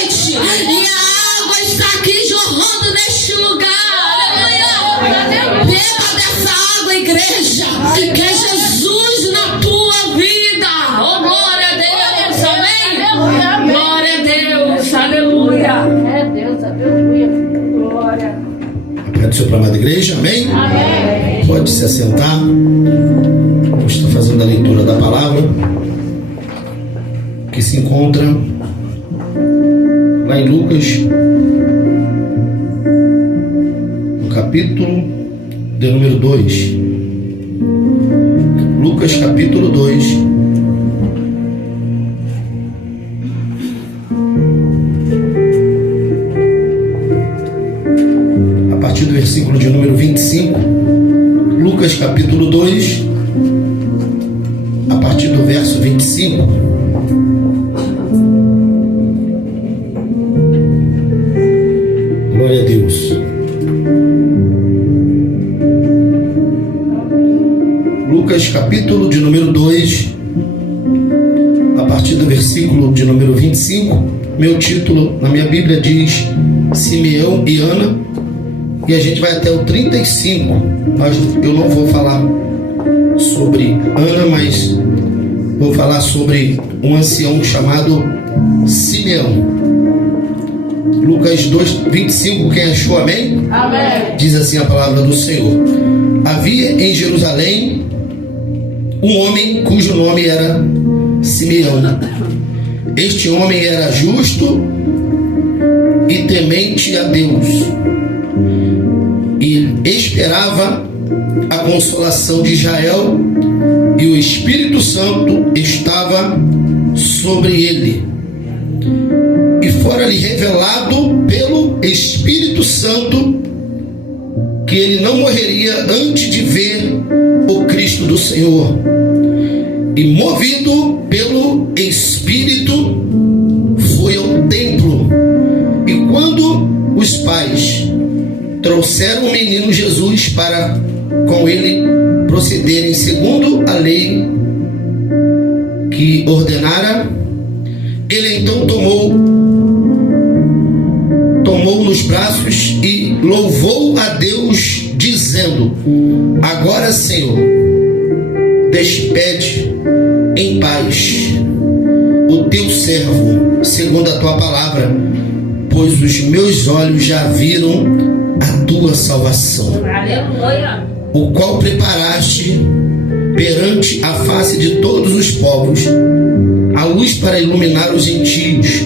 noite. E a água está aqui jorrando neste lugar. Beba dessa água, igreja, que é Jesus na tua vida. Oh, glória a Deus, amém? Glória a Deus, aleluia. É Deus, aleluia. Glória. Pede o Senhor para a amada igreja, amém? Amém. Pode se assentar. Vamos estar fazendo a leitura da palavra, que se encontra lá em Lucas, no capítulo de número 2. Lucas capítulo 2. A partir do versículo de número 25. Lucas capítulo 2, a partir do verso 25. Glória a Deus. Lucas capítulo de número 2, a partir do versículo de número 25. Meu título na minha Bíblia diz Simeão e Ana, e a gente vai até o 35, mas eu não vou falar sobre Ana, mas vou falar sobre um ancião chamado Simeão. Lucas 2, 25, quem achou, amém? Amém. Diz assim a palavra do Senhor: havia em Jerusalém um homem cujo nome era Simeão. Este homem era justo e temente a Deus, e esperava a consolação de Israel, e o Espírito Santo estava sobre ele. E fora-lhe revelado pelo Espírito Santo que ele não morreria antes de ver o Cristo do Senhor. E movido pelo Espírito foi ao templo. E quando os pais trouxeram o menino Jesus para com ele procederem segundo a lei que ordenara, ele então tomou nos braços e louvou a Deus, dizendo: agora, Senhor, despede em paz o teu servo, segundo a tua palavra, pois os meus olhos já viram a tua salvação, Aleluia. o qual preparaste perante a face de todos os povos, a luz para iluminar os gentios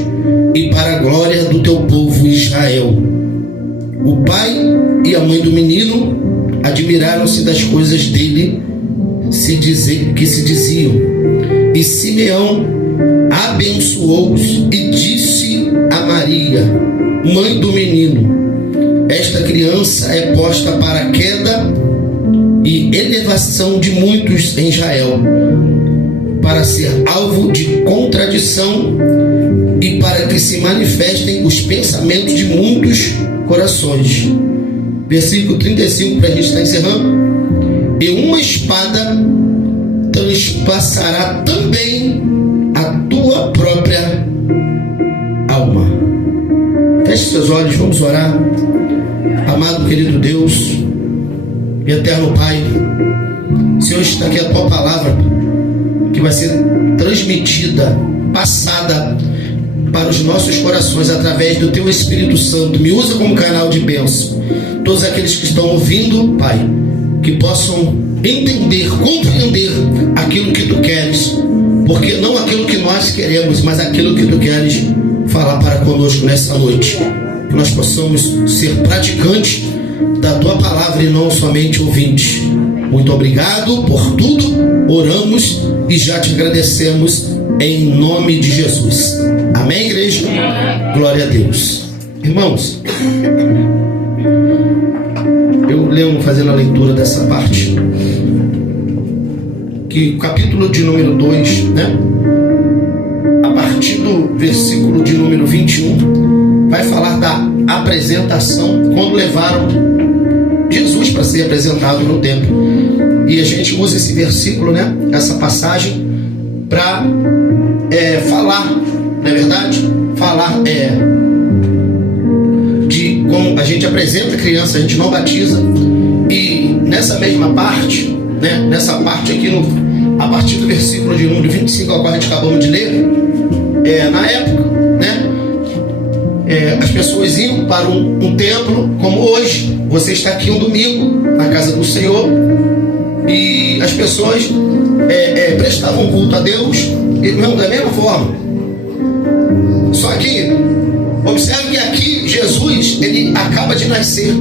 e para a glória do teu povo Israel. O pai e a mãe do menino admiraram-se das coisas dele que se diziam. E Simeão abençoou-os e disse a Maria, mãe do menino: esta criança é posta para a queda e elevação de muitos em Israel, para ser alvo de contradição e para que se manifestem os pensamentos de muitos corações. Versículo 35, para a gente estar encerrando. E uma espada transpassará também a tua própria alma. Feche seus olhos, vamos orar. Amado, querido Deus e eterno Pai, Senhor, está aqui a tua palavra, que vai ser transmitida, passada para os nossos corações através do teu Espírito Santo. Me usa como canal de bênção. Todos aqueles que estão ouvindo, Pai, que possam entender, compreender aquilo que tu queres, porque não aquilo que nós queremos, mas aquilo que tu queres falar para conosco nessa noite. Que nós possamos ser praticantes da tua palavra e não somente ouvintes. Muito obrigado por tudo, oramos e já te agradecemos em nome de Jesus. Amém, igreja? Glória a Deus. Irmãos, eu leio fazendo a leitura dessa parte, que o capítulo de número 2, né? A partir do versículo de número 21, vai falar da apresentação, quando levaram Jesus para ser apresentado no templo. E a gente usa esse versículo, né? Essa passagem para falar, não é verdade? Falar gente apresenta a criança, a gente não batiza. E nessa mesma parte, né, nessa parte aqui, a partir do versículo de número 25 ao qual a gente acabamos de ler, na época, né, as pessoas iam para um templo, como hoje. Você está aqui um domingo na casa do Senhor, e as pessoas prestavam culto a Deus da mesma forma. Só que observe que aqui Jesus, ele acaba de nascer.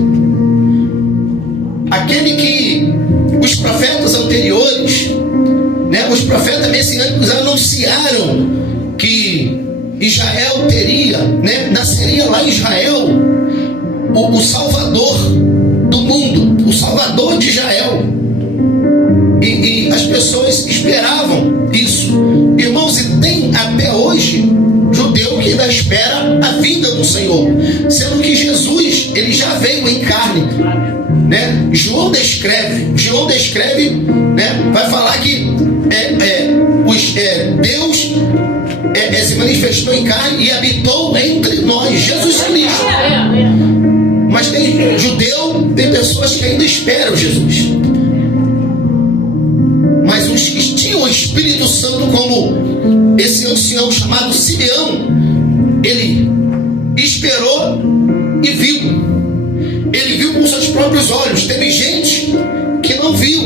Aquele que os profetas anteriores, né, os profetas messiânicos anunciaram que Israel teria, né, nasceria lá em Israel o Salvador do mundo, o Salvador de Israel. E as pessoas esperavam isso. Irmãos, e tem até hoje judeu que ainda espera a vinda do Senhor, sendo que Jesus, ele já veio em carne, né? João descreve, né? Vai falar que Deus se manifestou em carne e habitou entre nós, Jesus Cristo. Mas tem judeu, tem pessoas que ainda esperam Jesus. Mas os que tinham o Espírito Santo, como esse ancião chamado Simeão, ele esperou e viu. Ele viu com seus próprios olhos. Teve gente que não viu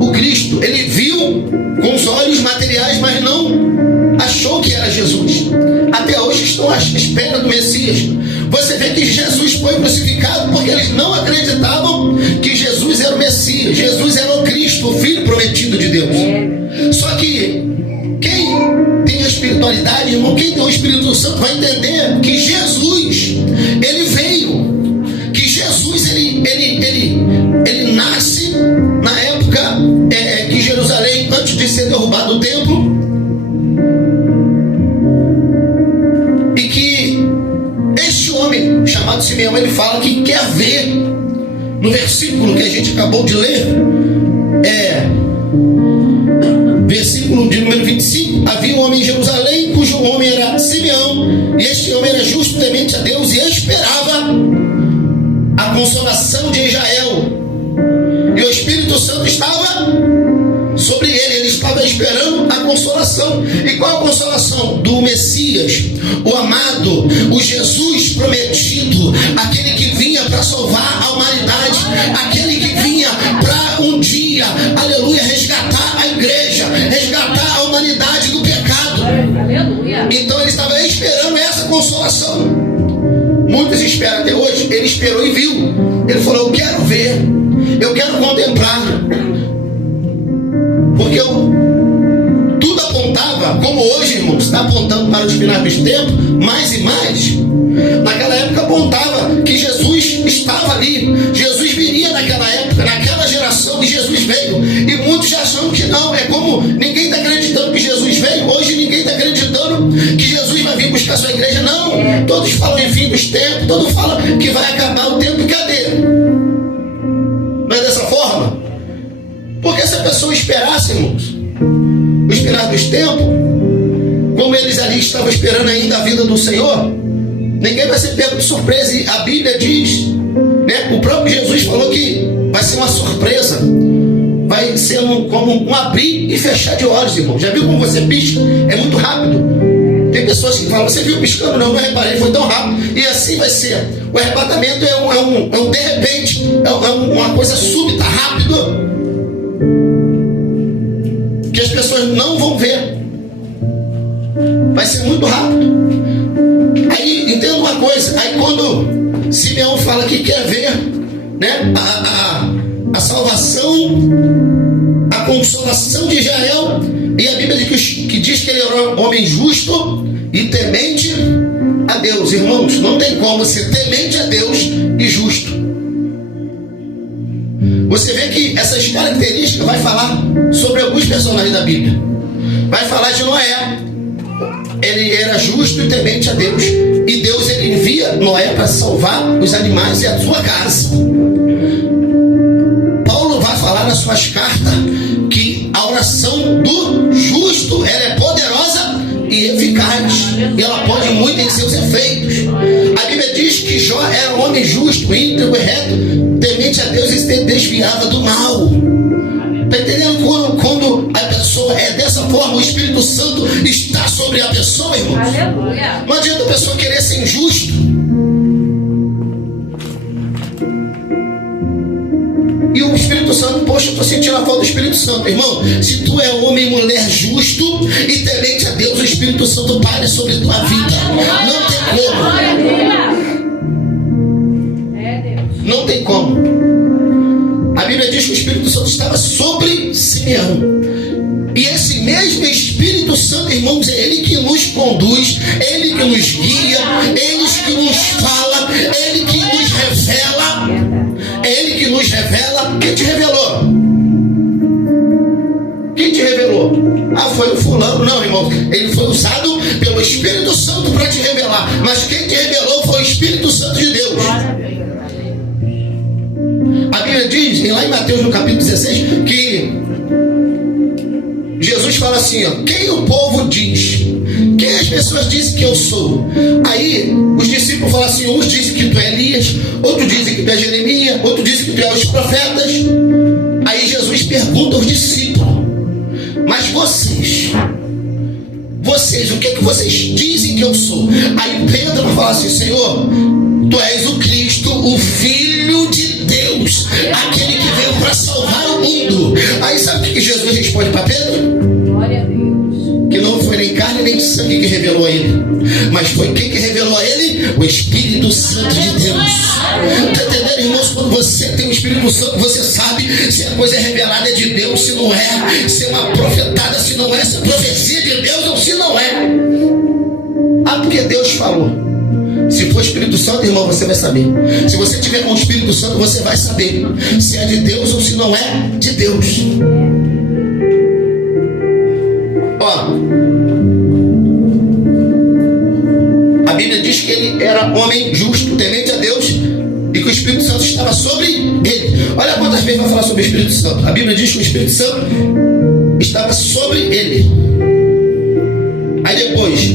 o Cristo. Ele viu com os olhos materiais, mas não achou que era Jesus. Até hoje estão à espera do Messias. Você vê que Jesus foi crucificado porque eles não acreditavam que Jesus era o Messias. Jesus era o Cristo, o Filho prometido de Deus. Só que quem tem a espiritualidade, irmão, quem tem o Espírito Santo vai entender que Jesus, ele veio, que Jesus, ele nasce na época que Jerusalém, antes de ser derrubado o templo, e que este homem chamado Simeão, ele fala que quer ver, no versículo que a gente acabou de ler, versículo de número 25, havia um homem em Jerusalém, cujo nome era Simeão, e este homem era justo, temente a Deus, e esperava a consolação de Israel, e o Espírito Santo estava sobre ele estava esperando a consolação. E qual a consolação? Do Messias, o amado, o Jesus prometido, aquele que vinha para salvar a humanidade, aquele que vinha para um dia, aleluia, resgatar a igreja, resgatar a humanidade do pecado. Aleluia. Então ele estava esperando essa consolação. Muitos esperam até hoje. Ele esperou e viu. Ele falou: eu quero ver, eu quero contemplar, porque tudo apontava, como hoje, irmãos, está apontando para os finais dos tempos, mais e mais. Naquela época apontava que Jesus estava ali, Jesus viria naquela época, naquela geração, e Jesus veio. E muitos já acham que não, é como ninguém está acreditando que Jesus veio. Hoje ninguém está acreditando que Jesus vai vir buscar sua igreja. Não, todos falam em fim dos tempos, todos falam que vai acabar o tempo. E cadê? Não é dessa forma? Porque se a pessoa esperasse, irmãos, os finais dos tempos, como eles ali estavam esperando ainda a vinda do Senhor, ninguém vai ser pego de surpresa. E a Bíblia diz, né, o próprio Jesus falou que vai ser uma surpresa, vai ser como um abrir e fechar de olhos, irmão. Já viu como você pisca? É muito rápido. Tem pessoas que falam: você viu piscando? Não, não reparei, foi tão rápido. E assim vai ser. O arrebatamento é um de repente, é uma coisa súbita, rápido, que as pessoas não vão ver. Vai ser muito rápido. Aí entenda uma coisa, aí quando Simeão fala que quer ver, né, a salvação, a consolação de Israel, e a Bíblia que diz que ele era um homem justo e temente a Deus. Irmãos, não tem como ser temente a Deus e justo. Você vê que essas características vai falar sobre alguns personagens da Bíblia. Vai falar de Noé. Ele era justo e temente a Deus, e Deus, ele envia Noé para salvar os animais e a sua casa. Paulo vai falar nas suas cartas que a oração do justo, ela é poderosa e eficaz, e ela pode muito em seus efeitos. A Bíblia Bíblia diz que Jó era um homem justo, íntegro, reto, temente a Deus e se desviava do mal. Está entendendo? Quando a pessoa é dessa forma, o Espírito Santo está sobre a pessoa, irmãos. Aleluia. Não adianta a pessoa querer ser injusto. E o Espírito Santo, poxa, eu estou sentindo a falta do Espírito Santo. Irmão, se tu é homem e mulher justo e temente a Deus, o Espírito Santo para sobre a tua vida. Não tem como. Não tem como. A Bíblia diz que o Espírito Santo estava sobre Simeão. E esse mesmo Espírito Santo, irmãos, é Ele que nos conduz, Ele que nos guia, Ele que nos fala, Ele que nos revela. É Ele que nos revela. Quem te revelou? Quem te revelou? Ah, foi o fulano. Não, irmãos, ele foi usado pelo Espírito Santo para te revelar. Mas quem te revelou foi o Espírito Santo de Deus. A Bíblia diz, lá em Mateus no capítulo 16, que Jesus fala assim, ó, quem o povo diz? Quem as pessoas dizem que eu sou? Aí os discípulos falam assim, uns dizem que tu é Elias, outros dizem que tu é Jeremias, outros dizem que tu é os profetas. Aí Jesus pergunta aos discípulos, mas vocês, o que vocês dizem que eu sou? Aí Pedro fala assim, Senhor, tu és o Cristo, o Filho de Deus, aquele que veio para salvar o mundo. Aí sabe o que Jesus responde para Pedro? Glória a Deus. Que não foi nem carne nem sangue que revelou a ele, mas foi quem que revelou a ele? O Espírito Santo de Deus. Está entendendo, irmãos? Quando você tem o Espírito Santo, você sabe se a coisa é revelada de Deus, se não é, se é uma profetada, se não é, se é profecia de Deus ou se não é. Ah, porque Deus falou. Se for Espírito Santo, irmão, você vai saber. Se você tiver com o Espírito Santo, você vai saber se é de Deus ou se não é de Deus. Ó, a Bíblia diz que ele era homem justo, temente a Deus, e que o Espírito Santo estava sobre ele. Olha quantas vezes vai falar sobre o Espírito Santo. A Bíblia diz que o Espírito Santo estava sobre ele. Aí depois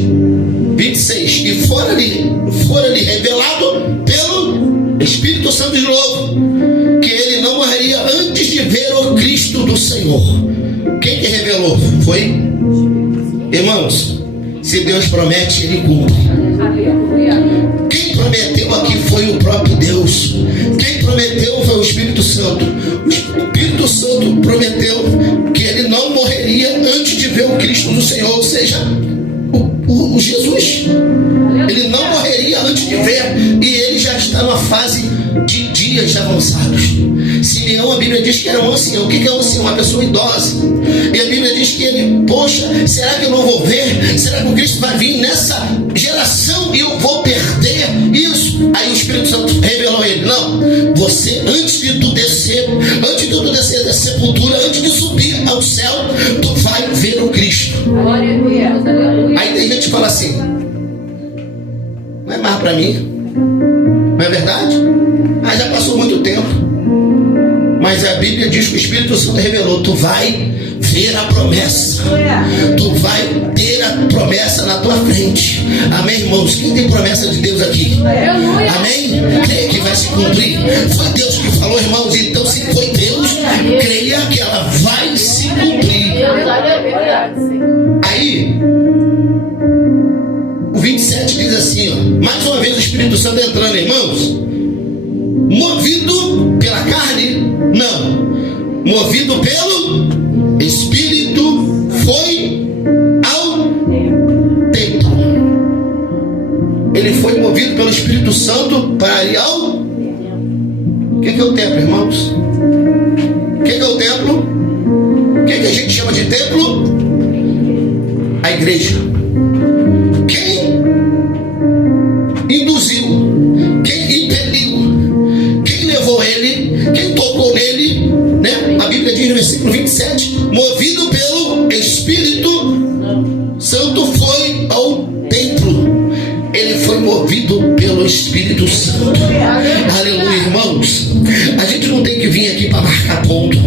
26, e fora-lhe revelado pelo Espírito Santo de novo, que ele não morreria antes de ver o Cristo do Senhor. Quem que revelou? Foi? Irmãos, se Deus promete, Ele cumpre. Quem prometeu aqui foi o próprio Deus. Quem prometeu foi o Espírito Santo. O Espírito Santo prometeu que ele não morreria antes de ver o Cristo do Senhor, ou seja, o Jesus. Ele não morreria antes de ver, e ele já está numa fase de dias avançados. Simeão, a Bíblia diz que era um ancião. O que é um ancião? Uma pessoa idosa. E a Bíblia diz que ele, poxa, será que eu não vou ver? Será que o Cristo vai vir nessa geração e eu vou perder isso? Aí o Espírito Santo revelou a ele, não, você antes de tu descer da sepultura, antes de subir ao céu, tu vai ver o Cristo. Glória a Deus, aleluia. Aí tem gente que fala assim, não é mais para mim, não é verdade? Ah, já passou muito tempo. Mas a Bíblia diz que o Espírito Santo revelou, tu vai ver a promessa, tu vai ter a promessa na tua frente. Amém, irmãos? Quem tem promessa de Deus aqui? Amém? Creia que vai se cumprir. Foi Deus que falou, irmãos. Então, se foi Deus, creia que ela vai se cumprir. Aí o 27 diz assim, ó, mais uma vez o Espírito Santo entrando, irmãos. Movido pela carne? Não. Movido pelo Espírito, foi ao templo. Ele foi movido pelo Espírito Santo para ir ao... O que é o templo, irmãos? O que é o templo? O que a gente chama de templo? A igreja. Quem induziu? Quem impeliu? Quem levou ele? Quem tocou nele? Né? A Bíblia diz no versículo 27, movido pelo Espírito Santo foi ao templo. Ele foi movido pelo Espírito Santo. Aleluia, irmãos. A gente não tem que vir aqui para marcar ponto.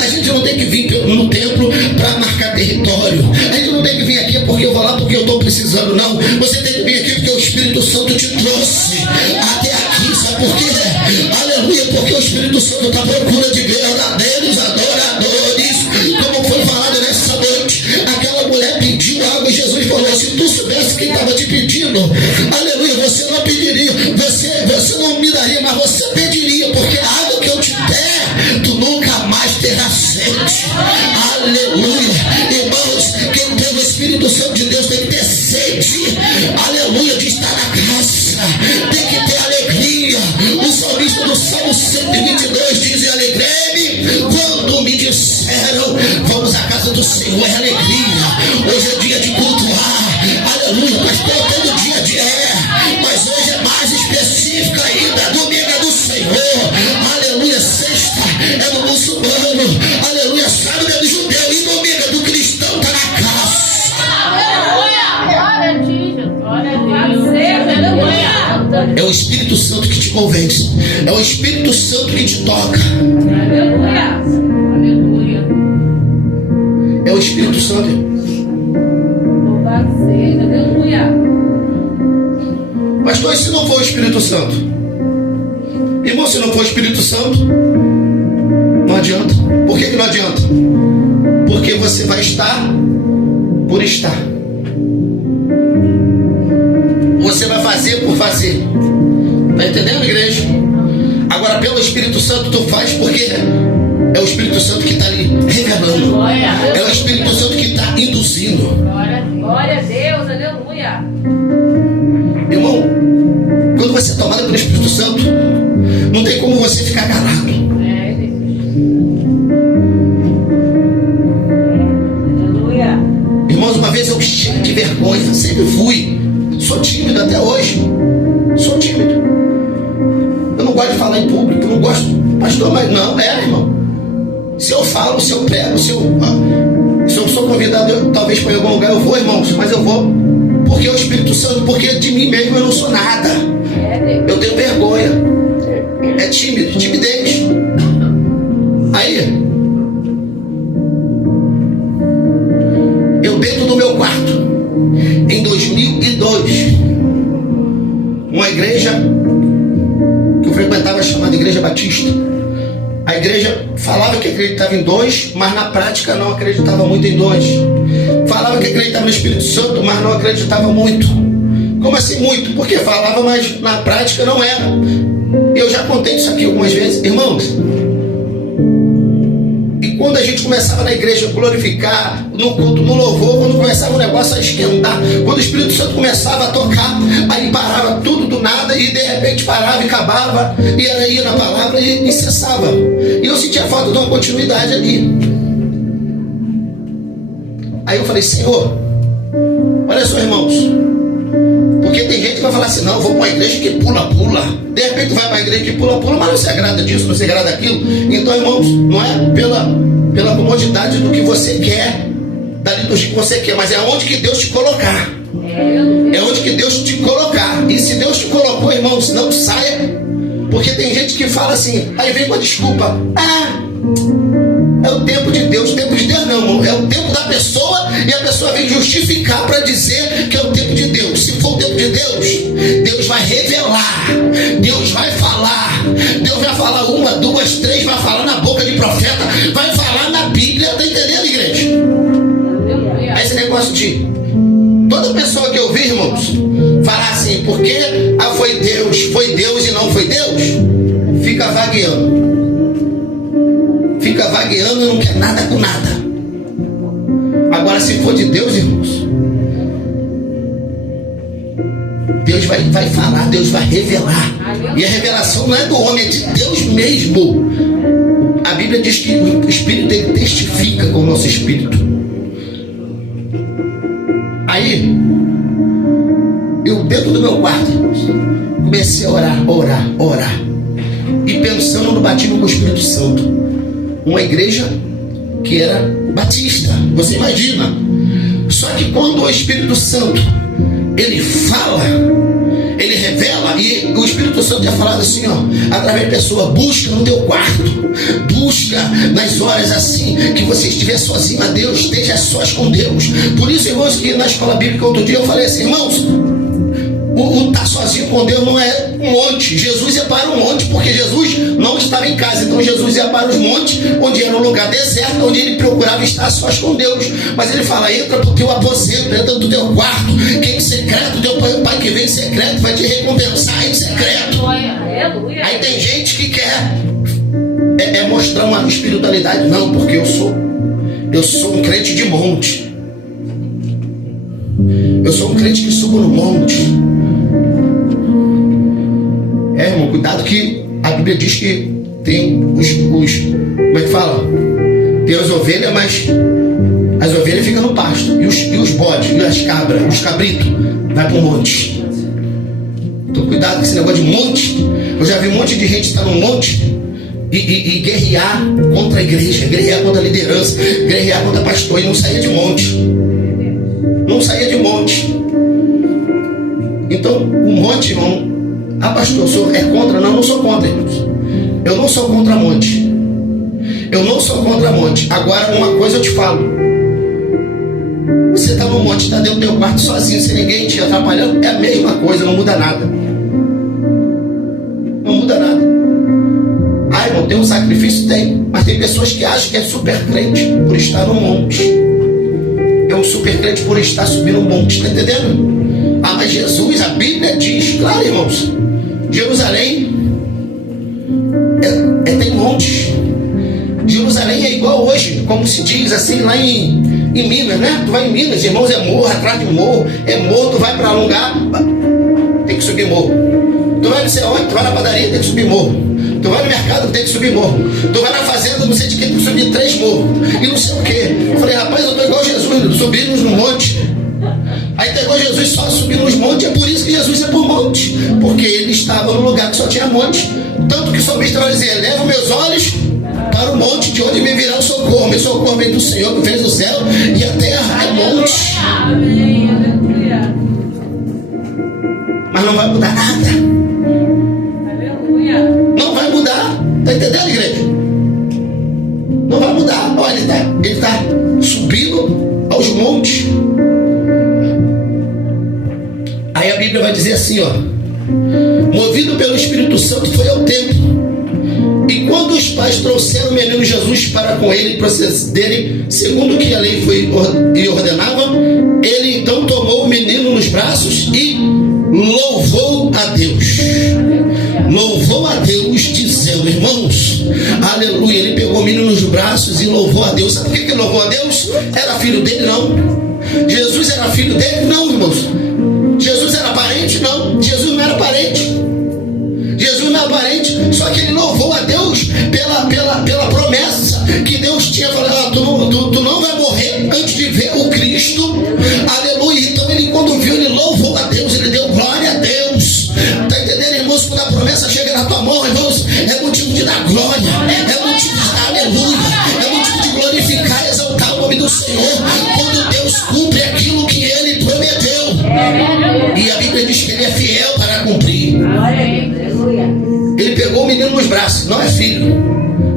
A gente não tem que vir no templo para marcar território. A gente não tem que vir aqui porque eu vou lá porque eu estou precisando. Não. Você tem que vir aqui porque o Espírito Santo te trouxe até aqui, sabe por quê? Aleluia, porque o Espírito Santo está à procura de verdadeiros adoradores, como foi falado nessa noite. Aquela mulher pediu água e Jesus falou: se tu soubesse quem estava te pedindo, aleluia, você não pediria, você não me daria, mas você pediria, porque a água que eu te der, tu nunca mais terás sede. Aleluia, irmãos, quem tem o Espírito Santo de Deus tem que ter sede, aleluia, de estar na graça, tem que ter alegria. O salmista do Salmo 122 diz: alegrei-me quando me disseram, vamos à casa do Senhor. É alegria. Hoje é dia de cultuar, aleluia, pastor, todo dia mas hoje é mais específico ainda. Domingo é do Senhor, aleluia. Sexta é do muçulmano, aleluia. Sábado é do judeu e domingo é do cristão. Está na casa. É o Espírito Santo que te convence, é o Espírito Santo que te toca. É o Espírito Santo. Pastor, e se não for o Espírito Santo? Irmão, se não for o Espírito Santo, não adianta. Por que não adianta? Porque você vai estar por estar. Você vai fazer por fazer. Está entendendo, igreja? Agora, pelo Espírito Santo, tu faz porque é o Espírito Santo que está ali revelando. É o Espírito Santo que está induzindo. Glória a Deus, aleluia. Irmão, quando você é tomado pelo Espírito Santo, não tem como você ficar calado. Aleluia. Irmãos, uma vez eu cheio de vergonha, sempre fui. Sou tímido até hoje. Sou tímido. Eu não gosto de falar em público, não gosto. Pastor, mas não, irmão. Se eu falo, se eu prego, se eu sou convidado, talvez para algum lugar, eu vou, irmãos, mas eu vou. Porque é o Espírito Santo, porque de mim mesmo eu não sou nada. Eu tenho vergonha. É tímido, timidez. Aí, eu dentro do meu quarto, em 2002, uma igreja que eu frequentava chamada Igreja Batista. A igreja falava que acreditava em dons, mas na prática não acreditava muito em dons. Falava que acreditava no Espírito Santo, mas não acreditava muito. Como assim muito? Porque falava, mas na prática não era. Eu já contei isso aqui algumas vezes, irmãos. E quando a gente começava na igreja a glorificar, no culto, no louvor, quando começava o negócio a esquentar, quando o Espírito Santo começava a tocar, aí parava tudo do nada e de repente parava e acabava, e ela ia na palavra e cessava. E eu sentia falta de uma continuidade ali. Aí eu falei: Senhor, olha só, irmãos, porque tem gente que vai falar assim: não, eu vou para uma igreja que pula. De repente tu vai para uma igreja que pula, mas não se agrada disso, não se agrada daquilo. Então, irmãos, não é pela comodidade do que você quer, da liturgia que você quer, mas é onde que Deus te colocar. É onde que Deus te colocar. E se Deus te colocou, irmãos, não saia. Porque tem gente que fala assim, aí vem com a desculpa: é o tempo de Deus. O tempo de Deus não, irmão. É o tempo da pessoa, e a pessoa vem justificar para dizer que é o tempo de Deus. Se for o tempo de Deus, Deus vai revelar, Deus vai falar. Deus vai falar 1, 2, 3, vai falar na boca de profeta, vai falar na Bíblia. Tá entendendo, igreja? Esse negócio de toda pessoa que eu vi, irmãos, falar assim, porque foi Deus e não foi Deus, fica vagueando. Fica vagueando e não quer nada com nada. Agora, se for de Deus, irmãos, Deus vai falar, Deus vai revelar. E a revelação não é do homem, é de Deus mesmo. A Bíblia diz que o Espírito dele testifica com o nosso espírito. Aí, eu dentro do meu quarto, irmãos, comecei a orar. E pensando no batismo com o Espírito Santo. Uma igreja que era batista, você imagina. Só que quando o Espírito Santo ele fala, ele revela, e o Espírito Santo já falado assim, através de pessoa: busca no teu quarto, busca nas horas assim que você estiver sozinho a Deus, esteja a sós com Deus. Por isso, irmãos, que na escola bíblica outro dia eu falei assim: irmãos, o estar sozinho com Deus não é um monte. Jesus ia para um monte porque Jesus não estava em casa. Então Jesus ia para os montes, onde era um lugar deserto, onde ele procurava estar sós com Deus. Mas ele fala: entra para o teu aposento, entra do teu quarto, que em secreto, teu pai que vem em secreto vai te recompensar em secreto. Aleluia. Aí tem gente que quer mostrar uma espiritualidade. Não, porque eu sou um crente de monte. Eu sou um crente que subo no monte. Irmão, cuidado que a Bíblia diz que tem os como é que fala? Tem as ovelhas, mas as ovelhas ficam no pasto. E os bodes, e as cabras, os cabritos, vai para o monte. Então cuidado com esse negócio de monte. Eu já vi um monte de gente estar no monte e guerrear contra a igreja, guerrear contra a liderança, guerrear contra o pastor, e não saía de monte. Não saía de monte. Então o monte, irmão, pastor, o senhor é contra? Não, eu não sou contra, irmãos. Eu não sou contra monte. Eu não sou contra monte. Agora, uma coisa eu te falo: você está no monte, está dentro do teu quarto sozinho, sem ninguém te atrapalhando, é a mesma coisa, não muda nada. Não muda nada. Ah, irmão, tem um sacrifício? Tem. Mas tem pessoas que acham que é super crente por estar no monte. É um super crente por estar subindo um monte, está entendendo? Ah, mas Jesus, a Bíblia diz, claro, irmãos, Jerusalém tem montes. Jerusalém é igual hoje, como se diz assim lá em Minas, né? Tu vai em Minas, irmãos, é morro, atrás de morro, é morro, tu vai para um lugar, tem que subir morro. Tu vai não sei onde, tu vai na padaria, tem que subir morro. Tu vai no mercado, tem que subir morro. Tu vai na fazenda, não sei de que, tem que subir 3 morros. E não sei o que. Eu falei: rapaz, eu tô igual Jesus, subindo no monte. Aí tá igual Jesus, só subindo nos montes. É por isso que Jesus é por monte, porque ele estava num lugar que só tinha monte. Tanto que o salmista vai dizer: leva meus olhos para o monte, de onde me virá o socorro. Meu socorro vem do Senhor, que fez o céu e a terra. É monte. Mas não vai mudar nada. Não vai mudar. Está entendendo, igreja? Não vai mudar. Olha, ele está subindo aos montes. Aí a Bíblia vai dizer assim, ó: movido pelo Espírito Santo, foi ao templo. E quando os pais trouxeram o menino Jesus para com ele procederem segundo o que a lei e ordenava, ele então tomou o menino nos braços e louvou a Deus. Louvou a Deus, dizendo, irmãos, aleluia. Ele pegou o menino nos braços e louvou a Deus. Sabe por que ele louvou a Deus? Era filho dele? Não. Jesus era filho dele? Não, irmãos. Jesus era parente? Não. Jesus não era parente. Jesus não era parente. Só que ele louvou a Deus pela promessa que Deus tinha falado: tu não vai morrer antes de ver o Cristo. Aleluia. Então ele, quando viu, ele louvou a Deus, ele deu glória a Deus. Está entendendo, irmãos? Quando a promessa chega na tua mão, irmãos, é motivo de dar glória, é motivo de dar aleluia, é motivo de glorificar e exaltar o nome do Senhor. Quando Deus cumpre aquilo que ele prometeu, e a Bíblia diz que ele é fiel para cumprir. Ele pegou o menino nos braços. Não é filho,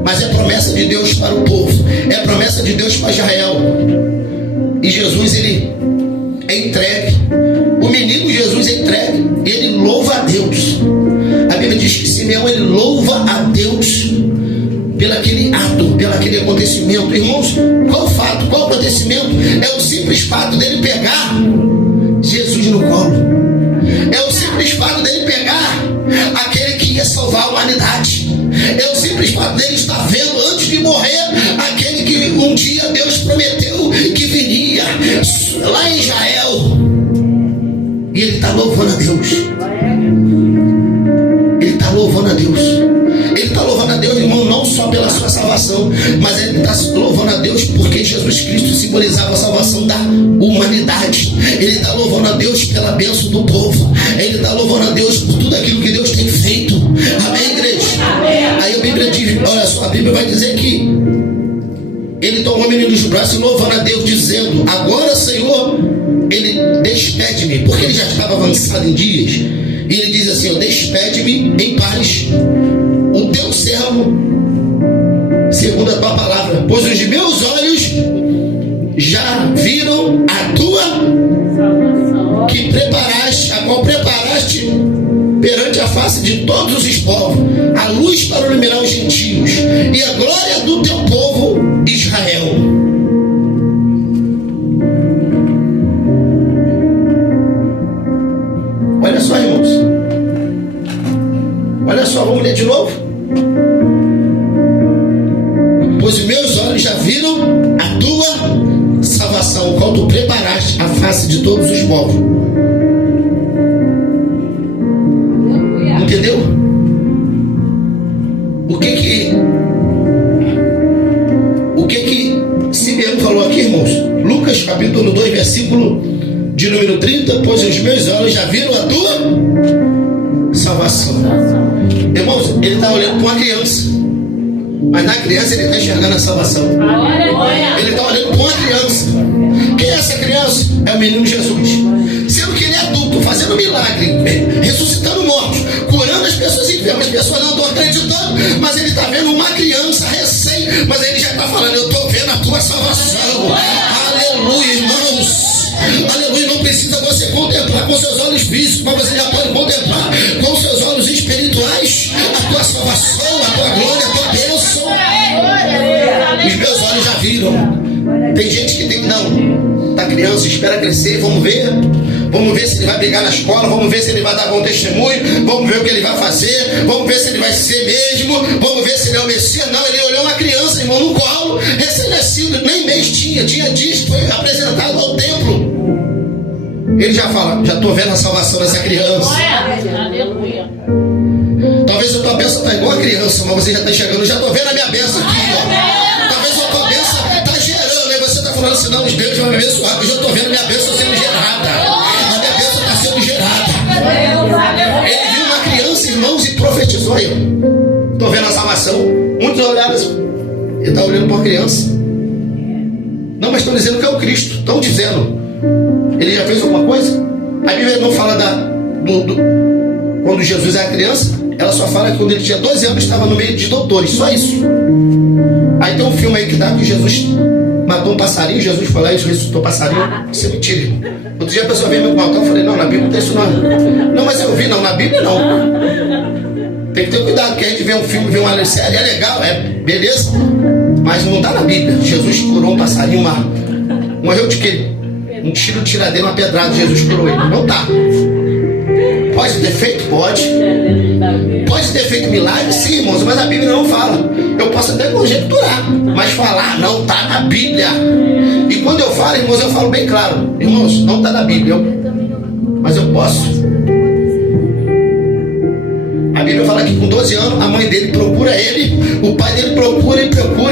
mas é promessa de Deus para o povo, é promessa de Deus para Israel. E Jesus, ele é entregue. O menino Jesus é entregue. Ele louva a Deus. A Bíblia diz que Simeão, ele louva a Deus pelo aquele ato, pelo aquele acontecimento. Irmãos, qual o fato, qual o acontecimento? É o simples fato dele pegar Jesus no colo. É o simples fato dele pegar aquele que ia salvar a humanidade. É o simples fato dele estar vendo, antes de morrer, aquele que um dia Deus prometeu que viria lá em Israel. E ele está louvando a Deus. Ele está louvando a Deus. Ele está louvando a Deus, irmão, não só pela sua salvação, mas ele está louvando a Deus porque Jesus Cristo simbolizava a salvação da humanidade. Ele está louvando a Deus pela bênção do povo. Ele está louvando a Deus por tudo aquilo que Deus tem feito. Amém, igreja? Aí a Bíblia diz, olha só, a Bíblia vai dizer que ele tomou o menino dos braços e louvando a Deus, dizendo: agora, Senhor, ele despede-me, porque ele já estava avançado em dias. E ele diz assim: despede-me em paz, o teu servo, segundo a tua palavra, pois os meus olhos já viram a tua, que preparaste, a qual preparaste perante a face de todos os povos, a luz para iluminar os gentios, e a glória do teu povo Israel. Olha só, irmãos. Olha só, vamos ler de novo. Pois os meus olhos já viram a tua salvação, qual tu preparaste a face de todos os povos. Entendeu? O que Simeão falou aqui, irmãos? Lucas capítulo 2, versículo de número 30. Pois os meus olhos já viram a tua salvação. Irmãos, ele está olhando para uma criança, mas na criança ele está enxergando a salvação. Ele está olhando para uma criança. Quem é essa criança? É o menino Jesus. Sendo que ele é adulto, fazendo milagre, ressuscitando mortos, curando as pessoas enfermas. As pessoas não estão acreditando, mas ele está vendo uma criança recém, mas ele já está falando: eu estou vendo a tua salvação. Aleluia, irmãos. Aleluia. Não precisa você contemplar com seus olhos físicos, mas você já pode contemplar com seus olhos espirituais a tua salvação, a tua glória, a tua bênção. Os meus olhos já viram. Tem gente que tem, não, tá criança, espera crescer, vamos ver se ele vai brigar na escola, vamos ver se ele vai dar bom testemunho, vamos ver o que ele vai fazer, vamos ver se ele vai ser mesmo, vamos ver se ele é o Messias. Não, ele olhou uma criança, irmão, no colo, recém-nascido, nem mês tinha dias que foi apresentado ao templo. Ele já fala: já estou vendo a salvação dessa criança. Aleluia. Talvez a tua bênção está igual a criança, mas você já está enxergando: já estou vendo a minha bênção aqui, ó. Talvez a tua bênção está gerando, aí você está falando assim: não, os Deus vão me abençoar, eu já estou vendo a minha bênção sendo gerada. A minha bênção está sendo gerada. Ele viu uma criança, irmãos, e profetizou aí. Estou vendo a salvação. Muitos olharam assim, ele está olhando para uma criança. Não, mas estão dizendo que é o Cristo. Estão dizendo. Ele já fez alguma coisa? A Bíblia não fala quando Jesus era criança. Ela só fala que quando ele tinha 12 anos estava no meio de doutores, só isso. Aí tem um filme aí que dá que Jesus matou um passarinho. Jesus falou: isso ressuscitou passarinho. Isso é mentira, irmão. Outro dia a pessoa veio me contar, eu falei: não, na Bíblia não tem isso não. Não, mas eu vi, não, na Bíblia não. Tem que ter cuidado, porque a gente vê um filme, vê uma série, é legal, é beleza, mas não está na Bíblia. Jesus curou um passarinho, morreu de quê? Um tiro de tiradeira, uma pedrada, Jesus curou ele. Não tá. Pode ter feito? Pode. Pode ter feito milagre? Sim, irmãos, mas a Bíblia não fala. Eu posso até conjecturar, mas falar não está na Bíblia. E quando eu falo, irmãos, eu falo bem claro: irmãos, não está na Bíblia, mas eu posso. A Bíblia fala que com 12 anos a mãe dele procura ele, o pai dele procura, e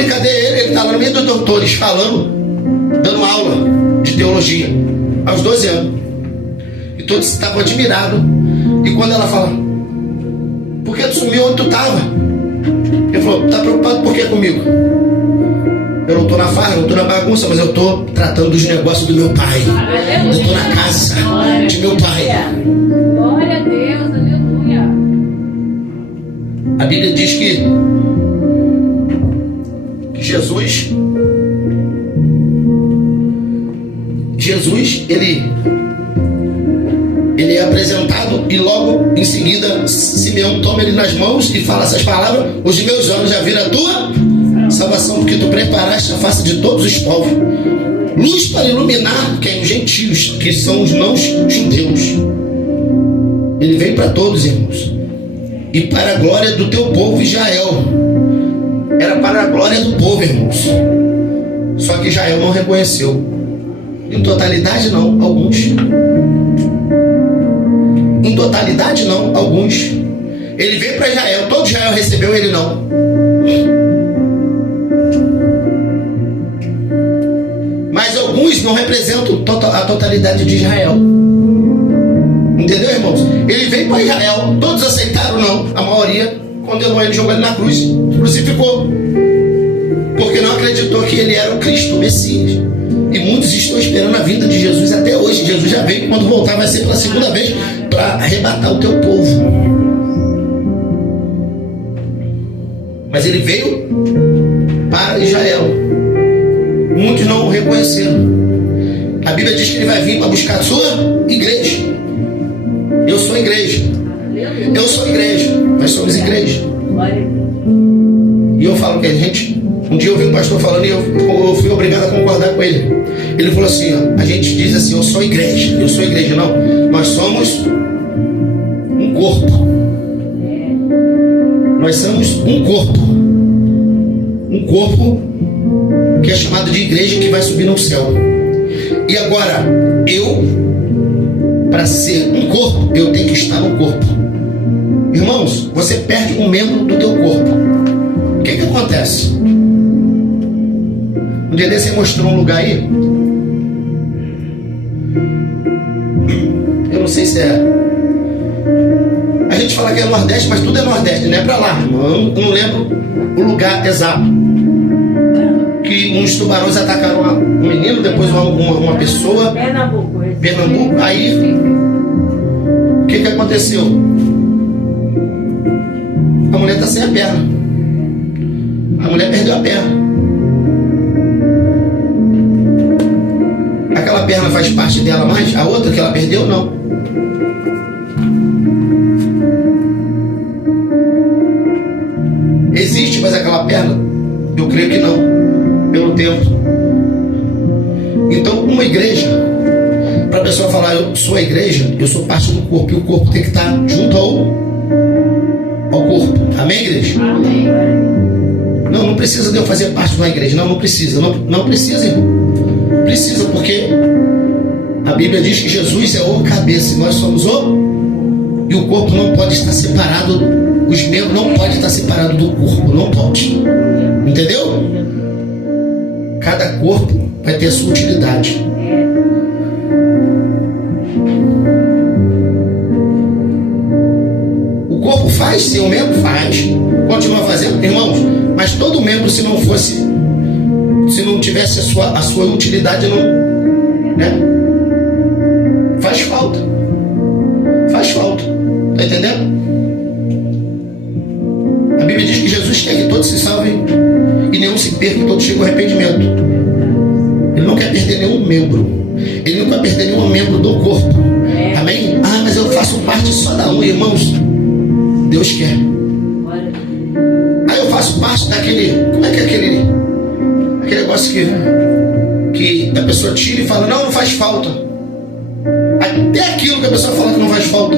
cadê ele? Ele está lá no meio dos doutores falando, dando aula de teologia, aos 12 anos. E todos estavam admirados. E quando ela fala: por que tu sumiu? Onde tu estava? Ele falou: está preocupado por que comigo? Eu não estou na farra, não estou na bagunça, mas eu estou tratando dos negócios do meu pai. Eu estou na casa de meu pai. Glória a Deus, aleluia. A Bíblia diz que Jesus, ele é apresentado, e logo em seguida Simeão toma ele nas mãos e fala essas palavras: os meus olhos já viram a tua salvação, porque tu preparaste a face de todos os povos, luz para iluminar quem? Os gentios, que são os não judeus. Ele veio para todos, irmãos, e para a glória do teu povo Israel. Era para a glória do povo, irmãos. Só que Israel não reconheceu. Em totalidade não, alguns. Em totalidade não, alguns. Ele veio para Israel, todo Israel recebeu, ele não. Mas alguns não representam a totalidade de Israel. Entendeu, irmãos? Ele veio para Israel, todos aceitaram não, a maioria condenou ele, jogou ele na cruz, crucificou, porque não acreditou que ele era o Cristo, o Messias. E muitos estão esperando a vinda de Jesus até hoje. Jesus já veio, quando voltar vai ser pela segunda vez, para arrebatar o teu povo. Mas ele veio para Israel. Muitos não o reconheceram. A Bíblia diz que ele vai vir para buscar a sua igreja. Eu sou a igreja. Eu sou igreja, nós somos igreja. E eu falo que a gente, um dia eu vi um pastor falando e eu fui obrigado a concordar com ele. Ele falou assim, ó, a gente diz assim, eu sou igreja, não, nós somos um corpo. Nós somos um corpo que é chamado de igreja, que vai subir no céu. E agora, para ser um corpo, eu tenho que estar no corpo. Irmãos, você perde um membro do teu corpo. O que acontece? Um dia desse você mostrou um lugar aí. Eu não sei se é. A gente fala que é Nordeste, mas tudo é Nordeste, não é pra lá, irmão. Eu não lembro o lugar exato. Que uns tubarões atacaram um menino, depois uma pessoa. Pernambuco. Aí, o que aconteceu? A mulher está sem a perna. A mulher perdeu a perna. Aquela perna faz parte dela mais? A outra que ela perdeu, não. Existe mais aquela perna? Eu creio que não. Pelo tempo. Então, uma igreja, para a pessoa falar, eu sou a igreja, eu sou parte do corpo, e o corpo tem que estar junto ao corpo. Amém, igreja? Amém. Não precisa de eu fazer parte de uma igreja. Não precisa. Não precisa, irmão. Precisa, porque a Bíblia diz que Jesus é o cabeça e nós somos e o corpo não pode estar separado. Os membros não podem estar separados do corpo. Não pode. Entendeu? Cada corpo vai ter a sua utilidade. O corpo faz, se o membro faz, continua fazendo, irmãos. Mas todo membro, se não tivesse a sua utilidade, não, né? Faz falta. Tá entendendo? A Bíblia diz que Jesus quer que todos se salvem e nenhum se perca, que todos cheguem ao arrependimento. Ele não quer perder nenhum membro. Ele não quer perder nenhum membro do corpo. Amém? Ah, mas eu faço parte só da um, irmãos. Deus quer. Aí eu faço parte daquele. Como é que é aquele negócio que a pessoa tira e fala, não faz falta. Até aquilo que a pessoa fala que não faz falta.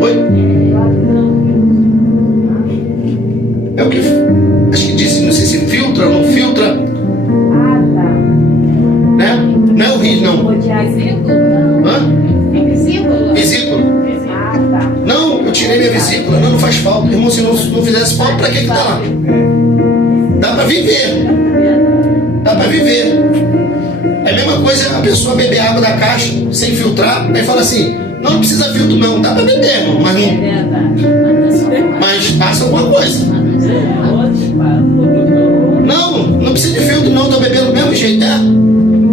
Oi? É o que? Acho que disse, não sei se filtra ou não filtra. Né? Não é o rim, não. Hã? Vesícula. Não, eu tirei minha vesícula. Não faz falta. Irmão, se não fizesse falta, pra que tá lá? Dá pra viver. É a mesma coisa a pessoa beber água da caixa sem filtrar, aí fala assim, não precisa filtro não, dá pra beber, irmão, mas passa alguma coisa. Não precisa de filtro não, tô bebendo do mesmo jeito,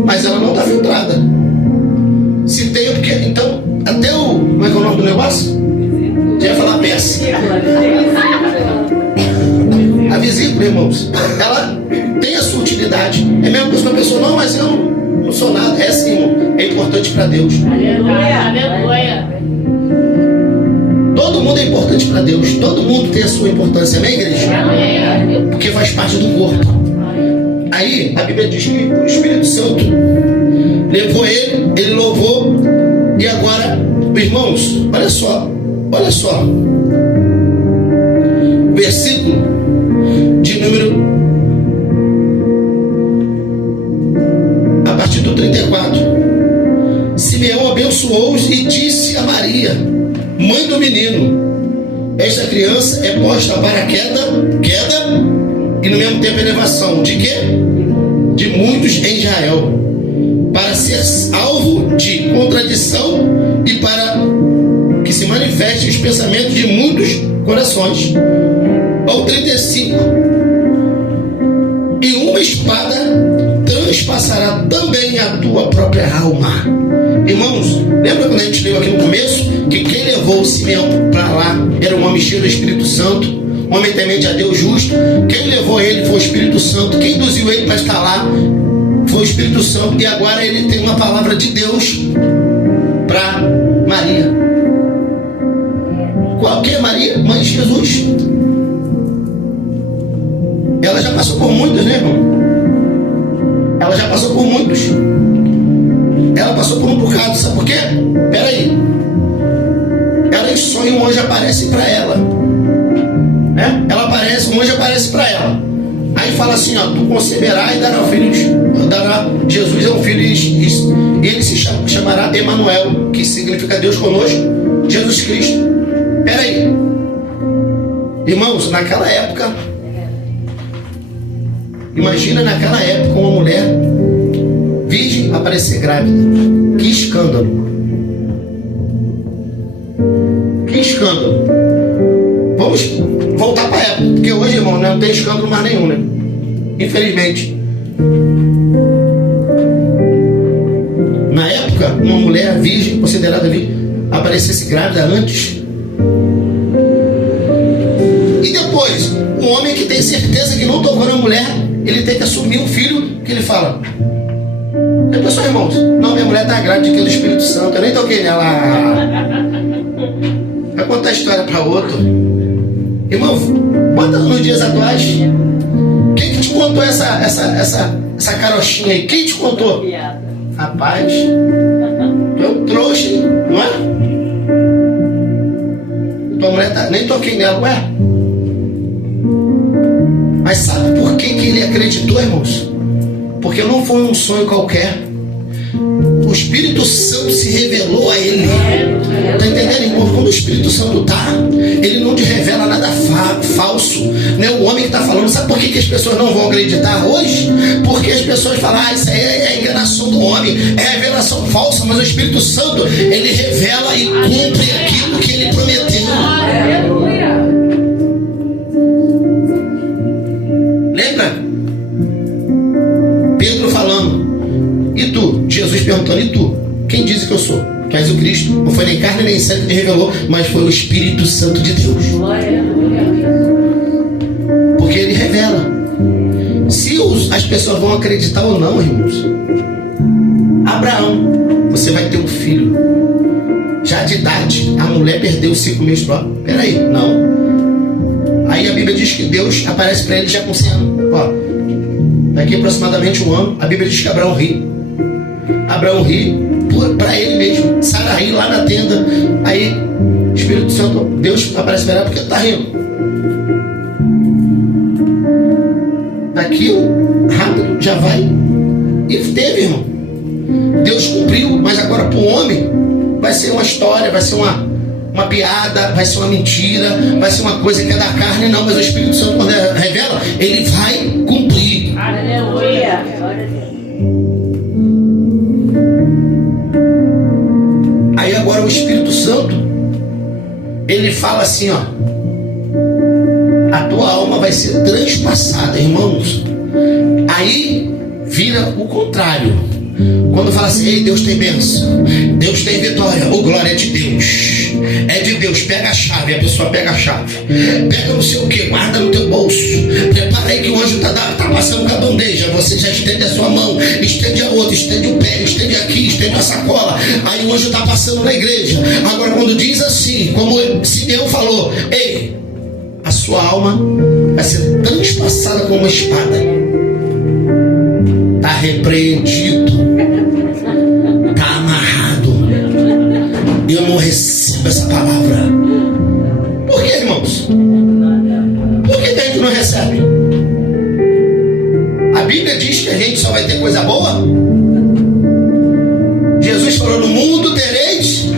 mas ela não tá filtrada. Se tem, porque então, até como é que é o nome do negócio? Já ia falar peça. A vesícula, irmãos, ela tem a sua utilidade. É a mesma coisa que a pessoa, não, mas eu não sou nada. É assim, irmão, é importante para Deus. Aleluia. Todo mundo é importante para Deus. Todo mundo tem a sua importância, amém, igreja? Amém. Porque faz parte do corpo. Aí, a Bíblia diz que o Espírito Santo levou ele louvou, e agora, irmãos, olha só. Versículo de número, a partir do 34. Simeão abençoou-os e disse a Maria, mãe do menino, esta criança é posta para queda e no mesmo tempo elevação. De quê? De muitos em Israel, para ser alvo de contradição e para que se manifeste os pensamentos de muitos corações. Ao 35. E uma espada transpassará também a tua própria alma. Irmãos, lembra quando a gente leu aqui no começo que quem levou o Simeão para lá era um homem cheio do Espírito Santo, um homem temente a Deus justo? Quem levou ele foi o Espírito Santo. Quem induziu ele para estar lá foi o Espírito Santo. E agora ele tem uma palavra de Deus para Maria. passou por muitos, né, irmão? Ela já passou por muitos. Ela passou por um bocado, sabe por quê? Peraí. Ela em sonho, um anjo aparece para ela, né? Ela aparece, um anjo aparece para ela. Aí fala assim, ó, tu conceberá e dará filhos, Jesus é um filho, e ele se chamará Emanuel, que significa Deus conosco, Jesus Cristo. Peraí, irmãos, naquela época, imagina naquela época uma mulher virgem aparecer grávida. Que escândalo. Que escândalo. Vamos voltar para a época, porque hoje, irmão, não tem escândalo mais nenhum, né? Infelizmente. Na época, uma mulher virgem, considerada virgem, aparecesse grávida antes. E depois, um homem que tem certeza que não tocou na mulher, ele tem que assumir um filho que ele fala. E pessoal, irmãos, não, minha mulher está grávida que é do Espírito Santo, eu nem toquei nela. Vai contar a história para outro. Irmão, bota nos dias atuais. Quem que te contou essa carochinha aí? Quem te contou? Rapaz, tu é um trouxa, não é? Tua mulher tá, nem toquei nela, ué? Mas sabe por que ele acreditou, irmãos? Porque não foi um sonho qualquer. O Espírito Santo se revelou a ele. Está entendendo, irmão? Quando o Espírito Santo está, ele não te revela nada falso. Não é o homem que está falando. Sabe por que as pessoas não vão acreditar hoje? Porque as pessoas falam, isso aí é a enganação do homem, é revelação falsa. Mas o Espírito Santo, ele revela e cumpre aquilo que ele prometeu. Lembra? Pedro falando. E tu? Jesus perguntando, e tu? Quem diz que eu sou? Tu és o Cristo. Não foi nem carne nem sangue que revelou, mas foi o Espírito Santo de Deus. Porque ele revela. Se as pessoas vão acreditar ou não, irmãos. Abraão, você vai ter um filho. Já de idade, a mulher perdeu 5 meses. Peraí, não. Aí a Bíblia diz que Deus aparece para ele já com 100 anos. Ó, daqui aproximadamente 1 ano, a Bíblia diz que Abraão ri. Abraão ri para ele mesmo. Sara ri lá na tenda. Aí, Espírito Santo, Deus aparece para ela porque está rindo. Daqui, rápido, já vai. E teve, irmão. Deus cumpriu, mas agora para o homem vai ser uma história, vai ser uma piada, vai ser uma mentira, vai ser uma coisa que é da carne, não, mas o Espírito Santo, quando revela, ele vai cumprir. Aleluia. Aí agora o Espírito Santo, ele fala assim, ó, a tua alma vai ser transpassada, irmãos. Aí vira o contrário. Quando fala assim, ei, Deus tem bênção, Deus tem vitória, glória é de Deus. É de Deus, pega a chave, a pessoa pega a chave. Pega não sei o que, guarda no teu bolso. Prepara aí que o anjo está passando com a bandeja. Você já estende a sua mão, estende a outra, estende o pé, estende aqui, estende a sacola. Aí o anjo está passando na igreja. Agora quando diz assim, como Simeão falou, ei, a sua alma vai ser transpassada como uma espada. Está repreendido, está amarrado. Eu não recebo essa palavra. Por que, irmãos? Por que a gente não recebe? A Bíblia diz que a gente só vai ter coisa boa. Jesus falou, no mundo tereis,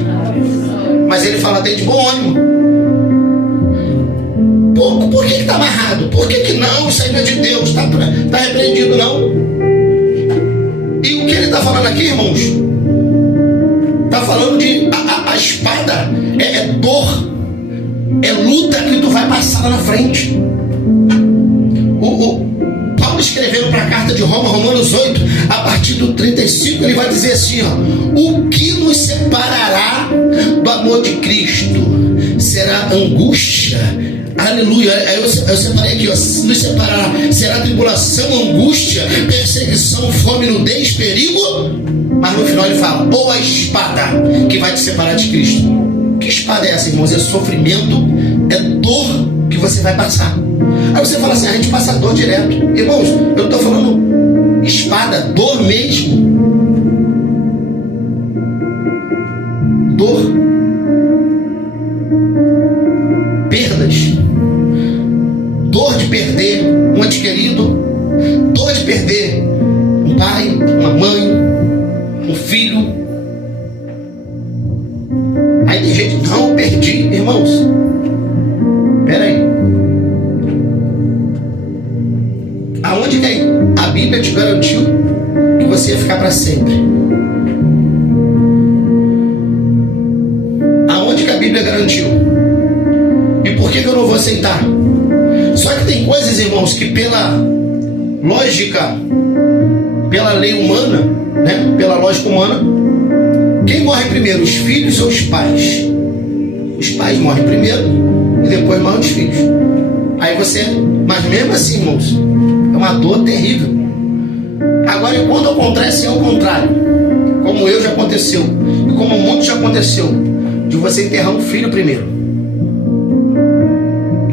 mas ele fala, tem de bom ânimo. Por que está amarrado? Por que não? Isso aí não é de Deus, está repreendido, não. E o que ele está falando aqui, irmãos? Está falando de a espada é dor, é luta que tu vai passar lá na frente. Paulo escrevendo para a carta de Roma, Romanos 8, a partir do 35, ele vai dizer assim, ó, o que nos separará do amor de Cristo? Será angústia? Aleluia. Eu separei aqui, ó, nos separará. Será tribulação, angústia, perseguição, fome, nudez, perigo? Mas no final ele fala, ou a espada que vai te separar de Cristo. Que espada é essa, irmãos? É sofrimento, é dor, que você vai passar. Aí você fala assim, a gente passa dor direto. Irmãos, eu não estou falando espada, dor mesmo. Dor. Perdas. Dor de perder um ente querido. Dor de perder um pai, uma mãe, um filho. Aí tem gente, não, perdi. Irmãos, peraí. Aonde vem? A Bíblia te garantiu que você ia ficar para sempre. Aonde que a Bíblia garantiu? E por que eu não vou aceitar? Só que tem coisas, irmãos, que pela lógica, pela lei humana, né? Pela lógica humana, quem morre primeiro, os filhos ou os pais? Os pais morrem primeiro e depois morrem os filhos. Aí você, mas mesmo assim, irmãos, é uma dor terrível. Agora, quando acontece ao contrário, como eu já aconteceu, e como muitos já aconteceu, de você enterrar um filho primeiro.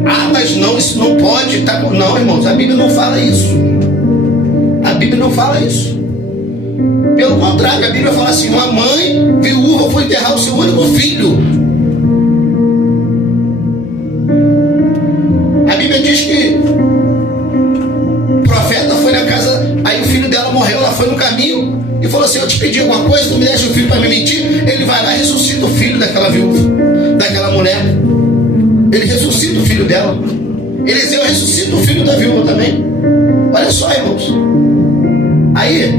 Ah, mas não, isso não pode estar. Não, irmãos, a Bíblia não fala isso. A Bíblia não fala isso. Pelo contrário, a Bíblia fala assim: uma mãe viúva foi enterrar o seu único filho. A Bíblia diz que o profeta foi na casa, aí o filho dela morreu, ela foi no caminho e falou assim: eu te pedi alguma coisa, tu me deste o filho para me mentir. Ele vai lá e ressuscita o filho daquela viúva, daquela mulher. Ele ressuscita o filho dela. Eliseu ressuscita o filho da viúva também. Olha só, irmãos. Aí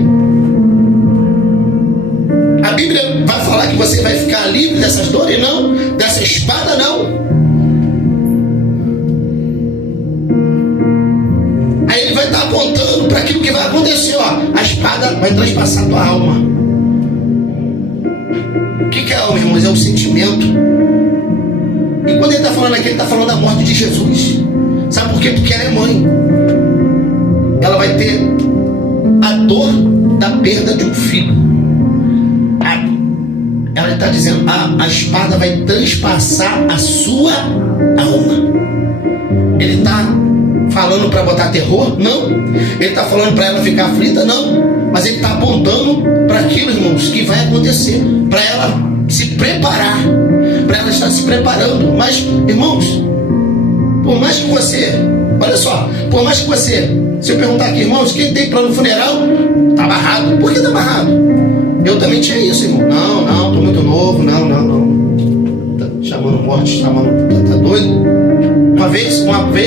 a Bíblia vai falar que você vai ficar livre dessas dores? Não. Dessa espada? Não. Aí ele vai estar apontando para aquilo que vai acontecer. Ó, a espada vai transpassar a tua alma. O que é a alma, irmãos? É o sentimento. E quando ele está falando aqui, ele está falando da morte de Jesus. Sabe por quê? Porque ela é mãe. Ela vai ter a dor da perda de um filho. Ela está dizendo, a espada vai transpassar a sua alma. Ele está falando para botar terror? Não. Ele está falando para ela ficar aflita? Não. Mas ele está apontando para aquilo, irmãos, que vai acontecer. Para ela se preparar. Para ela estar se preparando. Mas, irmãos, por mais que você, olha só, por mais que você, se eu perguntar aqui, irmãos, quem tem plano funeral, está amarrado. Por que está amarrado? Eu também tinha isso, irmão. Não, estou muito novo, não. Tá chamando morte, tá doido? Uma vez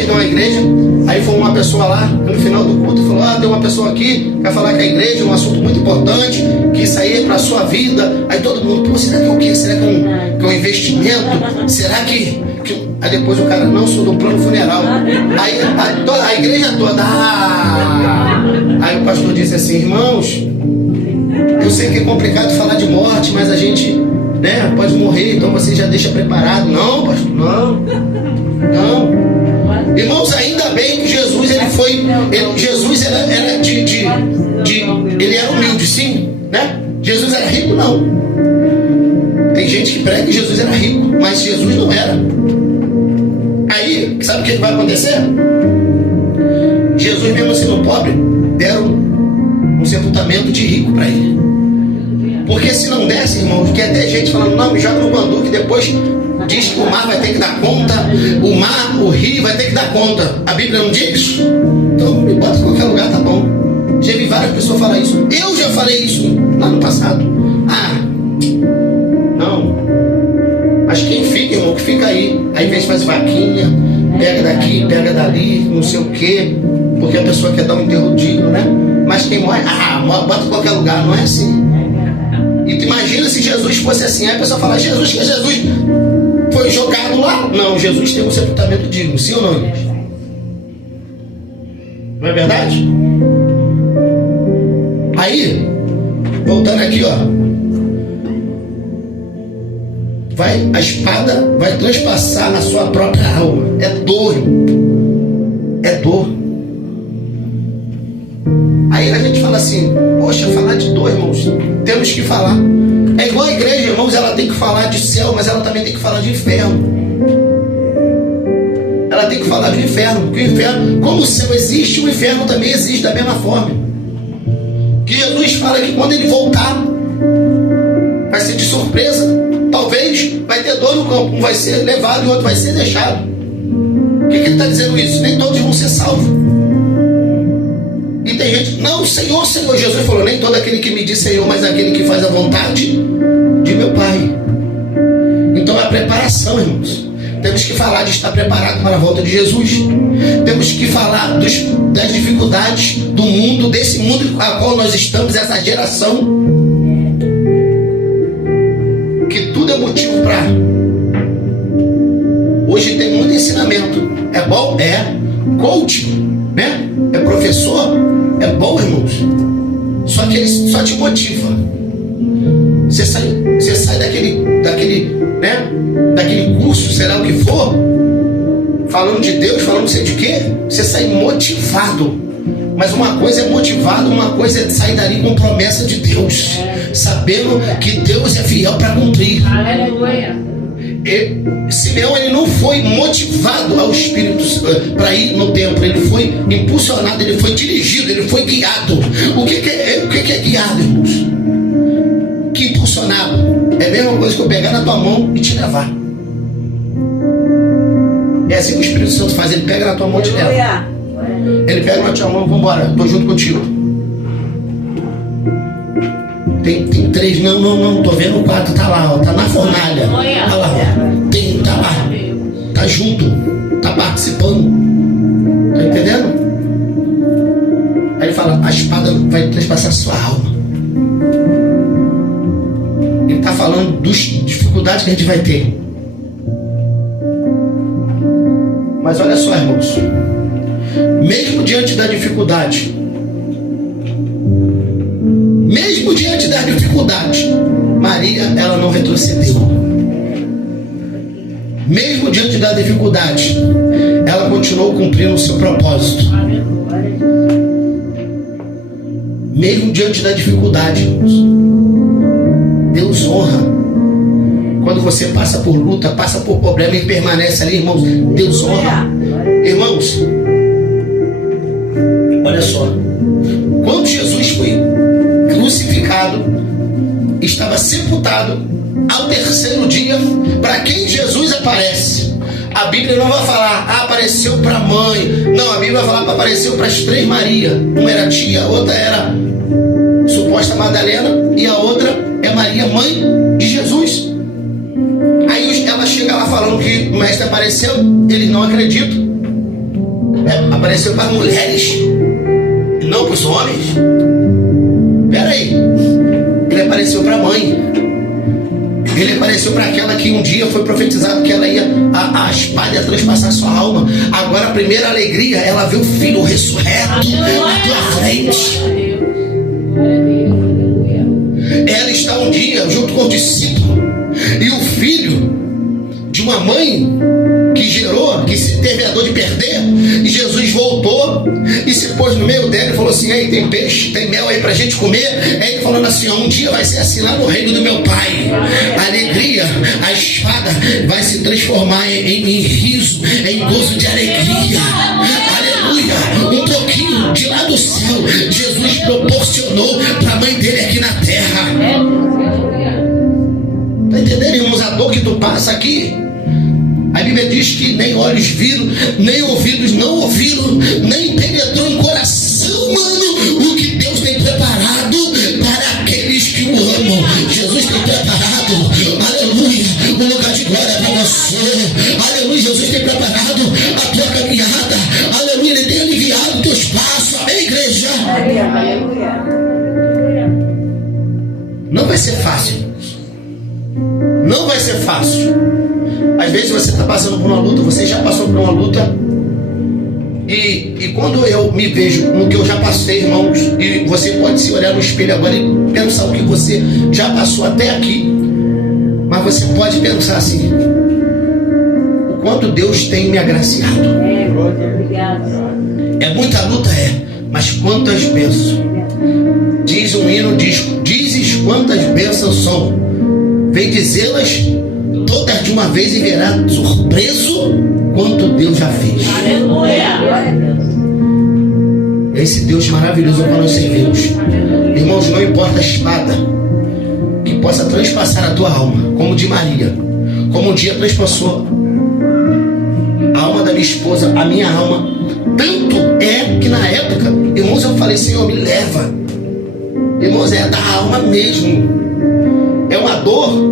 numa igreja, aí foi uma pessoa lá, no final do culto, falou, tem uma pessoa aqui, quer falar com a igreja, um assunto muito importante, que isso aí é para a sua vida. Aí todo mundo, pô, será que é o quê? Será que é um investimento? Será que... Aí depois o cara, não, sou do plano funeral. Aí a igreja toda, Aí o pastor disse assim, irmãos, eu sei que é complicado falar de morte, mas a gente, né, pode morrer, então você já deixa preparado. Não, pastor, não. Irmãos, ainda bem que Jesus, Jesus era ele era humilde, sim, né? Jesus era rico, não. Tem gente que prega que Jesus era rico, mas Jesus não era. Aí, sabe o que vai acontecer? Jesus, mesmo sendo pobre, deram um sepultamento de rico para ele. Porque se não desse, irmãos, que até gente falando, não, me joga no bandu, que depois diz que o mar vai ter que dar conta, o rio vai ter que dar conta. A Bíblia não diz? Então me bota em qualquer lugar, tá bom. Já vi várias pessoas falar isso. Eu já falei isso lá no passado. Não. Mas quem fica, irmão, que fica aí. Aí vem faz vaquinha, pega daqui, pega dali, não sei o quê, porque a pessoa quer dar um enterro digno, né? Mas quem morre, bota em qualquer lugar, não é assim. E tu imagina se Jesus fosse assim, aí a pessoa fala, Jesus foi jogado lá. Não, Jesus tem um sepultamento digno, sim ou não, irmãos? Não é verdade? Aí, voltando aqui, ó. A espada vai transpassar a sua própria alma. É dor. É dor. Aí a gente fala assim, poxa, falar de dor, irmãos, temos que falar. É igual a igreja, irmãos, ela tem que falar de céu, mas ela também tem que falar de inferno. Ela ela tem que falar do inferno, porque o inferno, como o céu existe, o inferno também existe da mesma forma. Que Jesus fala que quando ele voltar, vai ser de surpresa. Talvez vai ter dor no campo, um vai ser levado e o outro vai ser deixado. Por que ele está dizendo isso? Nem todos vão ser salvos. E tem gente, não, Senhor, Senhor. Jesus falou, nem todo aquele que me diz Senhor, mas aquele que faz a vontade de meu Pai. Então é a preparação, irmãos. Temos que falar de estar preparado para a volta de Jesus. Temos que falar das dificuldades do mundo, desse mundo com a qual nós estamos, essa geração. Que tudo é motivo para. Hoje tem muito ensinamento. É bom? É. Coaching, né? É professor? É bom, irmãos. Só que ele só te motiva. Você sai daquele curso, será o que for, falando de Deus, falando não sei de quê, você sai motivado. Mas uma coisa é motivado, uma coisa é sair dali com promessa de Deus, sabendo que Deus é fiel para cumprir. Aleluia. Simeão, ele não foi motivado ao Espírito para ir no templo, ele foi impulsionado, ele foi dirigido, ele foi guiado. O que é guiado, irmãos? Que impulsionado? É a mesma coisa que eu pegar na tua mão e te levar. É assim que o Espírito Santo faz, ele pega na tua mão e te leva. Ele pega na tua mão, vamos embora, estou junto contigo. Tem 3, não, tô vendo o 4, tá lá, ó, tá na fornalha, tá lá, ó, tá lá, tá junto, tá participando, tá entendendo? Aí ele fala, a espada vai transpassar sua alma. Ele está falando das dificuldades que a gente vai ter. Mas olha só, irmãos, mesmo diante da dificuldade, Maria, ela não retrocedeu. Mesmo diante da dificuldade, ela continuou cumprindo o seu propósito. Mesmo diante da dificuldade, irmãos, Deus honra. Quando você passa por luta, passa por problema e permanece ali, irmãos, Deus honra. Irmãos, olha só, quando Jesus foi crucificado, estava sepultado, ao terceiro dia, para quem Jesus aparece? A Bíblia não vai falar, apareceu para a mãe. Não, a Bíblia vai falar, apareceu para as 3 Maria. Uma era tia, a outra era suposta Madalena, e a outra é Maria, mãe de Jesus. Aí ela chega lá falando que o mestre apareceu, eles não acreditam. Apareceu para as mulheres, não para os homens. Peraí, ele apareceu para a mãe. Ele apareceu para aquela que um dia foi profetizado que ela ia, a espada ia transpassar sua alma. Agora a primeira alegria, ela vê o filho ressurreto na tua frente. Ela está um dia junto com o discípulo, e o filho de uma mãe que gerou, que se teve a dor de perder, e Jesus voltou e se pôs no meio dela e falou assim: ei, tem peixe, tem mel aí pra gente comer? Aí ele falando assim: ó, um dia vai ser assim lá no reino do meu pai. A alegria, a espada vai se transformar em riso, em gozo de alegria. Aleluia. Um pouquinho de lá do céu Jesus proporcionou para a mãe dele aqui na terra. Tá entendendo, irmãos, a dor que tu passa aqui? A Bíblia diz que nem olhos viram, nem ouvidos não ouviram, nem penetrou no coração humano o que Deus tem preparado para aqueles que o amam. Jesus tem preparado, aleluia, um lugar de glória para você. Aleluia, Jesus tem preparado a tua caminhada. Aleluia, Ele tem aliviado o teu espaço. Amém, igreja? Aleluia. Não vai ser fácil. Não vai ser fácil. Às vezes você está passando por uma luta, você já passou por uma luta, e quando eu me vejo no que eu já passei, irmãos, e você pode se olhar no espelho agora e pensar o que você já passou até aqui, mas você pode pensar assim: o quanto Deus tem me agraciado. É muita luta, mas quantas bênçãos. Diz um hino, dizes quantas bênçãos são, vem dizê-las todas de uma vez e verá surpreso quanto Deus já fez. Esse Deus maravilhoso para nós servimos. Irmãos, não importa a espada que possa transpassar a tua alma, como de Maria, como um dia transpassou a alma da minha esposa, a minha alma. Tanto é que na época, irmãos, eu falei: Senhor, me leva. Irmãos, é da alma mesmo. É uma dor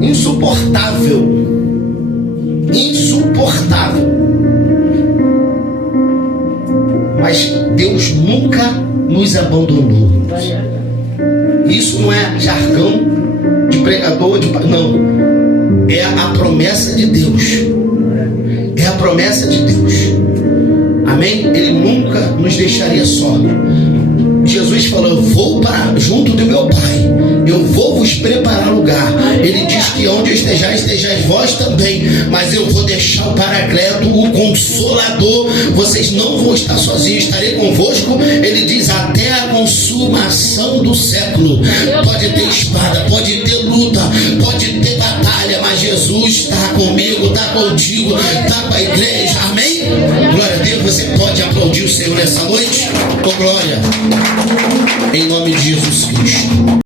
insuportável. Insuportável. Mas Deus nunca nos abandonou. Isso não é jargão de pregador, não. É a promessa de Deus. É a promessa de Deus. Amém? Ele nunca nos deixaria só. Jesus falou: eu vou para junto do meu Pai, eu vou vos preparar lugar. Ele diz que onde eu estejais vós também, mas eu vou deixar o Paracleto, o Consolador. Vocês não vão estar sozinhos, estarei convosco. Ele diz: até a consumação do século. Pode ter espada, pode ter luta, pode ter batalha, mas Jesus está comigo, está contigo, está com a igreja. Amém? Glória a Deus. Você pode aplaudir o Senhor nessa noite? Oh, glória. Em nome de Jesus Cristo.